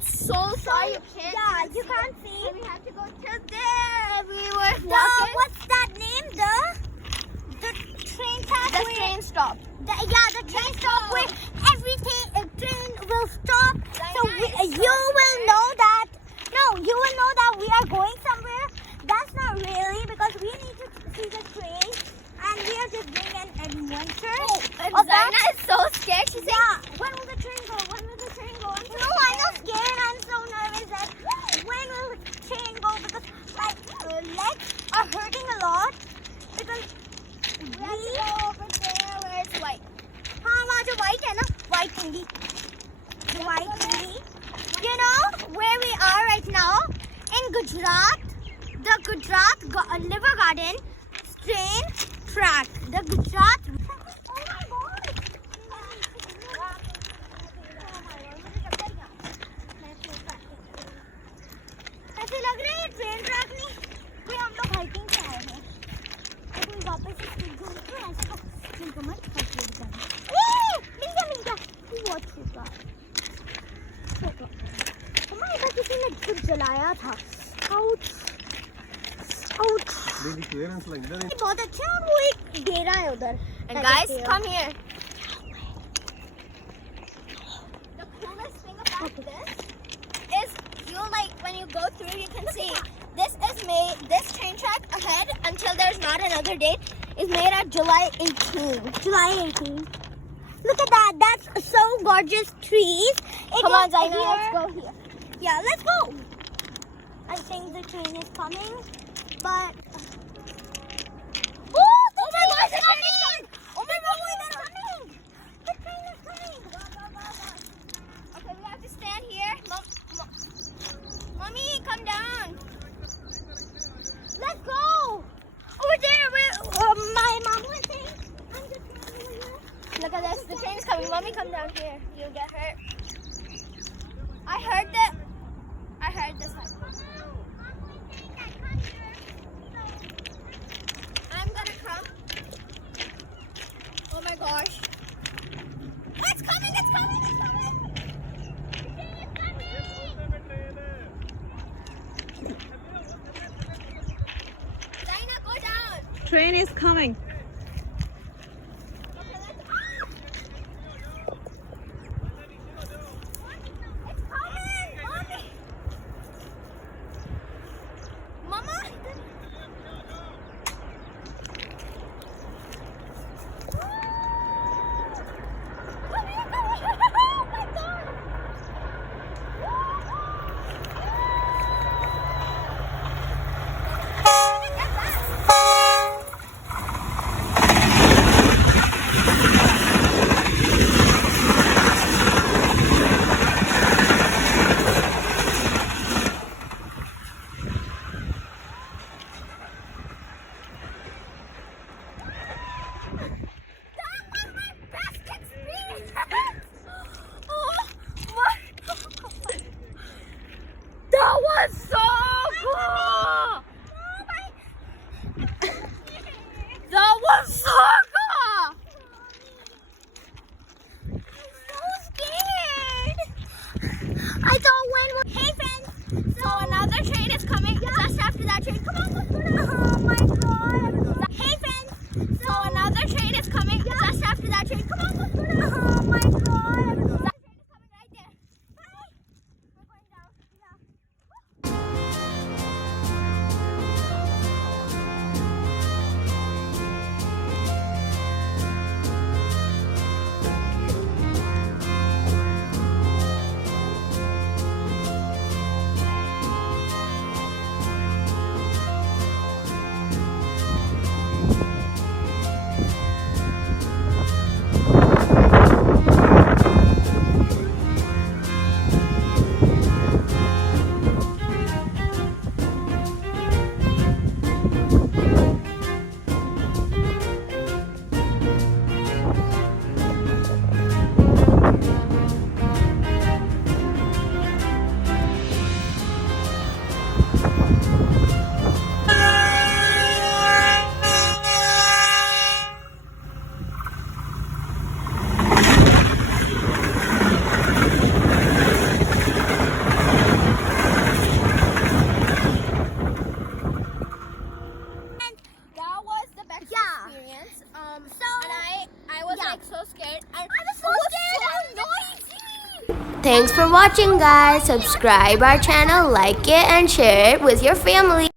so far you can't. Yeah, you can't see. And we have to go till there. We were walking. What's that name? The train track. The train stop. The train stop where everything train will stop. So you will know that. No, you will know that we are going somewhere. That's not really because we need to see the train, and we are just doing an adventure. And Zaina is so scared. She's yeah. When will the train go? When will the train go? No, I'm not scared. I'm so nervous that when will the train go? Because my legs are hurting a lot because we have to go over there where it's white. हाँ वहाँ जो white है ना white thingy. The white thingy. You know where we are right now in Gujarat, the Gujarat Liver Garden train track. The Gujarat. Oh my God. ऐसे लग रहा है train track नहीं कि हम लोग हाइकिंग पे आए हैं तो कोई वापस से घूम के ऐसे को मत पकड़ जाना मिल गया व्हाट इज दैट हमारे पास किसी ने कुछ जलाया था out Really clearance like that. बहुत अच्छा और वो एक डेरा है उधर And guys, come here. The coolest thing about this is you when you go through you can see this train track ahead until there's not another date is made at July 18. July 18. Look at that. That's so gorgeous trees. Come on, Zaina, let's go here. Yeah, let's go. I think the train is coming, but oh my God, the train is coming! Oh my God, they're coming! The train is coming! Okay, we have to stand here. Mommy, come down. Let's go! Over there, where my mom was saying. I'm just going over here. Look at this. The train is coming. Mommy, come down here. You'll get hurt. I heard this one. I'm gonna come. Oh my gosh. It's coming, it's coming, it's coming. Zaina, go down. Train is coming. That was so cool! That was so cool! I'm so scared. I thought when. Hey friends. So another train is coming just after that train. Come on, let's go down. Oh my God. Hey friends. So another train is coming just after that train. Come on, let's go down. Oh my God. That train is coming right there. Hi. We're going down. Yeah. scared. And I was so noisy. Thanks for watching, guys. Subscribe our channel, like it, and share it with your family.